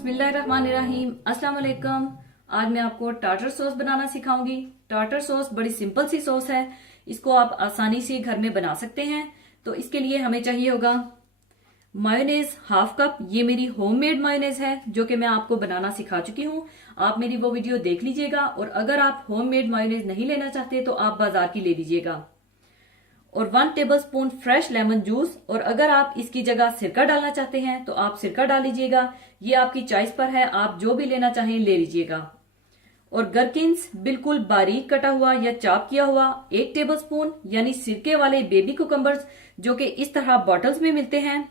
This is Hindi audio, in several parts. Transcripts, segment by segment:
बिस्मिल्लाहिर्रहमानिर्रहीम। अस्सलाम वालेकुम। आज मैं आपको टार्टर सॉस बनाना सिखाऊंगी। टार्टर सॉस बड़ी सिंपल सी सॉस है, इसको आप आसानी से घर में बना सकते हैं। तो इसके लिए हमें चाहिए होगा मायोनेज हाफ कप। ये मेरी होममेड मायोनेज है जो कि मैं आपको बनाना सिखा चुकी हूँ। आप मेरी वो वीडियो देख लीजिएगा, और अगर आप होममेड मायोनेज नहीं लेना चाहते तो आप बाजार की ले लीजिएगा। और 1 टेबलस्पून फ्रेश लेमन जूस, और अगर आप इसकी जगह सिरका डालना चाहते हैं तो आप सिरका डाल लीजिएगा। ये आपकी चॉइस पर है, आप जो भी लेना चाहें ले लीजिएगा। और गरकिन्स बिल्कुल बारीक कटा हुआ या चॉप किया हुआ 1 टेबलस्पून, यानी सिरके वाले बेबी कुकम्बर्स जो कि इस तरह बॉटल्स में मिलते हैं।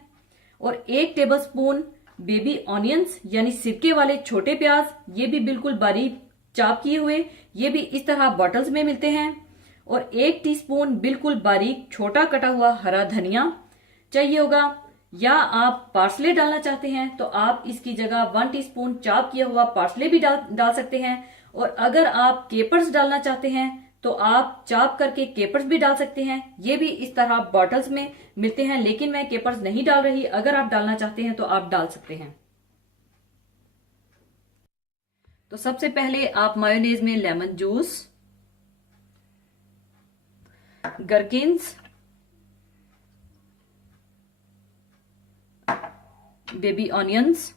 और 1 टेबलस्पून बेबी ऑनियंस यानी सिरके वाले छोटे प्याज, ये भी बिल्कुल बारीक चॉप किए हुए, ये भी इस तरह बॉटल्स में मिलते हैं। और 1 टीस्पून बिल्कुल बारीक छोटा कटा हुआ हरा धनिया चाहिए होगा। या आप पार्सले डालना चाहते हैं तो आप इसकी जगह 1 टीस्पून चॉप किया हुआ पार्सले भी डाल सकते हैं। और अगर आप केपर्स डालना चाहते हैं तो आप चॉप करके केपर्स भी डाल सकते हैं। ये भी इस तरह बॉटल्स में मिलते हैं, लेकिन मैं केपर्स नहीं डाल रही। अगर आप डालना चाहते हैं तो आप डाल सकते हैं। तो सबसे पहले आप मायोनेज में लेमन जूस, गरकिन्स, बेबी ऑनियंस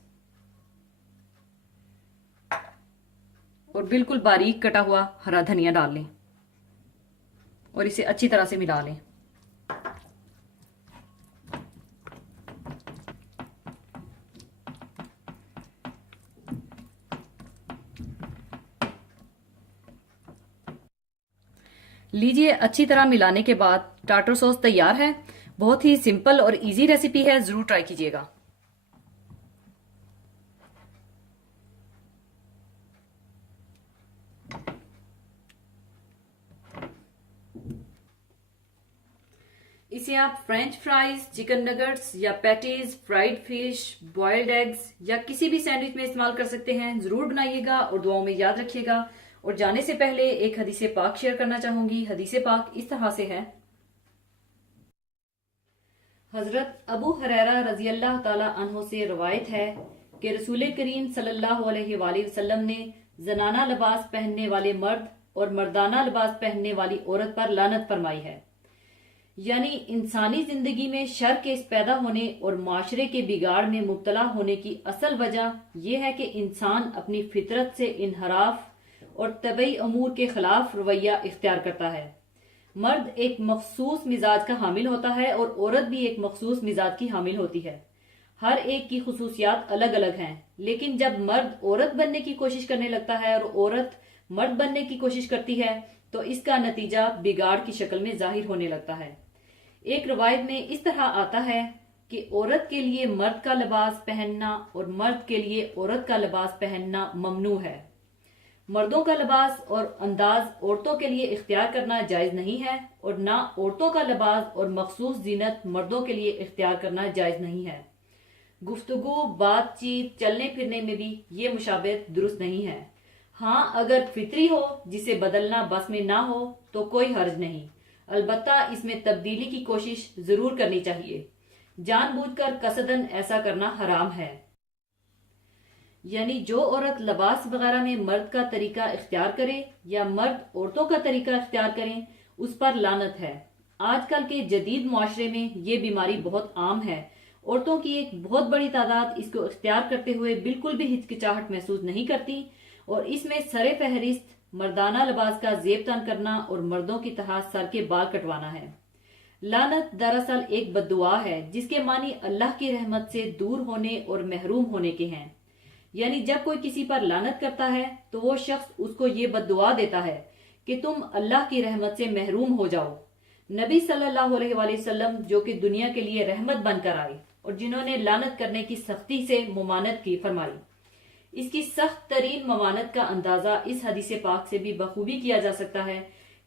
और बिल्कुल बारीक कटा हुआ हरा धनिया डाल लें और इसे अच्छी तरह से मिला लें। लीजिए, अच्छी तरह मिलाने के बाद टार्टर सॉस तैयार है। बहुत ही सिंपल और इजी रेसिपी है, जरूर ट्राई कीजिएगा। इसे आप फ्रेंच फ्राइज, चिकन नगेट्स या patties, fried fish, boiled eggs या किसी भी सैंडविच में इस्तेमाल कर सकते हैं। जरूर बनाइएगा और दुआओं में याद रखिएगा। और जाने से पहले एक हदीसे पाक शेयर करना चाहूंगी। हदीसे पाक इस तरह से है। हजरत अबू हुरैरा रजी अल्लाह ताला अन्हो से रवायत है कि रसूल करीम सल्लल्लाहु अलैहि वसल्लम ने जनाना लिबास पहनने वाले मर्द और मर्दाना लिबास पहनने वाली औरत पर लानत फरमाई है। यानी इंसानी जिंदगी में शर के पैदा होने और माशरे के बिगाड़ में मुब्तला होने की असल वजह यह है कि इंसान अपनी फितरत से इनहराफ और तबई अमूर के खिलाफ रवैया इख्तियार करता है। मर्द एक मखसूस मिजाज का हामिल होता है और औरत भी एक मखसूस मिजाज की हामिल होती है। हर एक की खुसूसियात अलग अलग हैं, लेकिन जब मर्द औरत बनने की कोशिश करने लगता है और औरत मर्द बनने की कोशिश करती है तो इसका नतीजा बिगाड़ की शक्ल में जाहिर होने लगता है। एक रवायत में इस तरह आता है कि औरत के लिए मर्द का लिबास पहनना और मर्द के लिए औरत का लिबास पहनना ममनू है। मर्दों का लिबास और अंदाज औरतों के लिए इख्तियार करना जायज नहीं है, और ना औरतों का लिबास और मखसूस जीनत मर्दों के लिए इख्तियार करना जायज नहीं है। गुफ्तगू, बातचीत, चलने फिरने में भी ये मुशाबहत दुरुस्त नहीं है। हाँ, अगर फितरी हो जिसे बदलना बस में ना हो तो कोई हर्ज नहीं। अलबत्ता इसमें तब्दीली की कोशिश जरूर करनी चाहिए। जानबूझकर कसदन ऐसा करना हराम है। यानी जो औरत लिबास वगैरह में मर्द का तरीका इख्तियार करे या मर्द औरतों का तरीका इख्तियार करें, उस पर लानत है। आजकल के जदीद मुआशरे में ये बीमारी बहुत आम है। औरतों की एक बहुत बड़ी तादाद इसको इख्तियार करते हुए बिल्कुल भी हिचकिचाहट महसूस नहीं करती, और इसमें सरे फहरिस्त मर्दाना लिबास का जेब तन करना और मर्दों की तरह सर के बाल कटवाना है। लानत दरअसल एक बद्दुआ है जिसके मानी अल्लाह की रहमत से दूर होने और महरूम होने के हैं। यानी जब कोई किसी पर लानत करता है तो वो शख्स उसको ये बद्दुआ देता है कि तुम अल्लाह की रहमत से महरूम हो जाओ। नबी सल्लल्लाहु अलैहि वसल्लम जो कि दुनिया के लिए रहमत बनकर आए और जिन्होंने लानत करने की सख्ती से मुमानत की फरमाई, इसकी सख्त तरीन ममानत का अंदाजा इस हदीसे पाक से भी बखूबी किया जा सकता है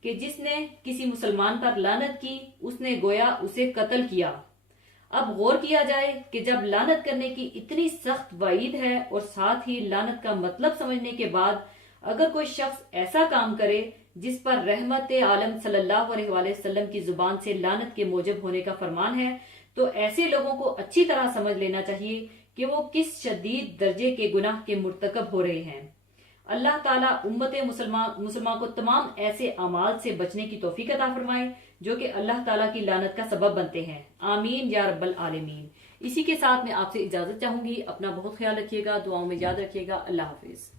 कि जिसने किसी मुसलमान पर लानत की उसने गोया उसे कत्ल किया। अब गौर किया जाए कि जब लानत करने की इतनी सख्त वईद है और साथ ही लानत का मतलब समझने के बाद अगर कोई शख्स ऐसा काम करे जिस पर रहमत आलम सल्लल्लाहु अलैहि वसल्लम की जुबान से लानत के मूजब होने का फरमान है, तो ऐसे लोगों को अच्छी तरह समझ लेना चाहिए कि वो किस शदीद दर्जे के गुनाह के मुर्तकब हो रहे हैं। अल्लाह ताला उम्मत मुसलमान को तमाम ऐसे अमाल से बचने की तौफीक अता फरमाए जो कि अल्लाह ताला की लानत का सबब बनते हैं। आमीन या रब्बल आलमीन। इसी के साथ मैं आपसे इजाजत चाहूंगी। अपना बहुत ख्याल रखिएगा, दुआओं में याद रखिएगा। अल्लाह हाफिज।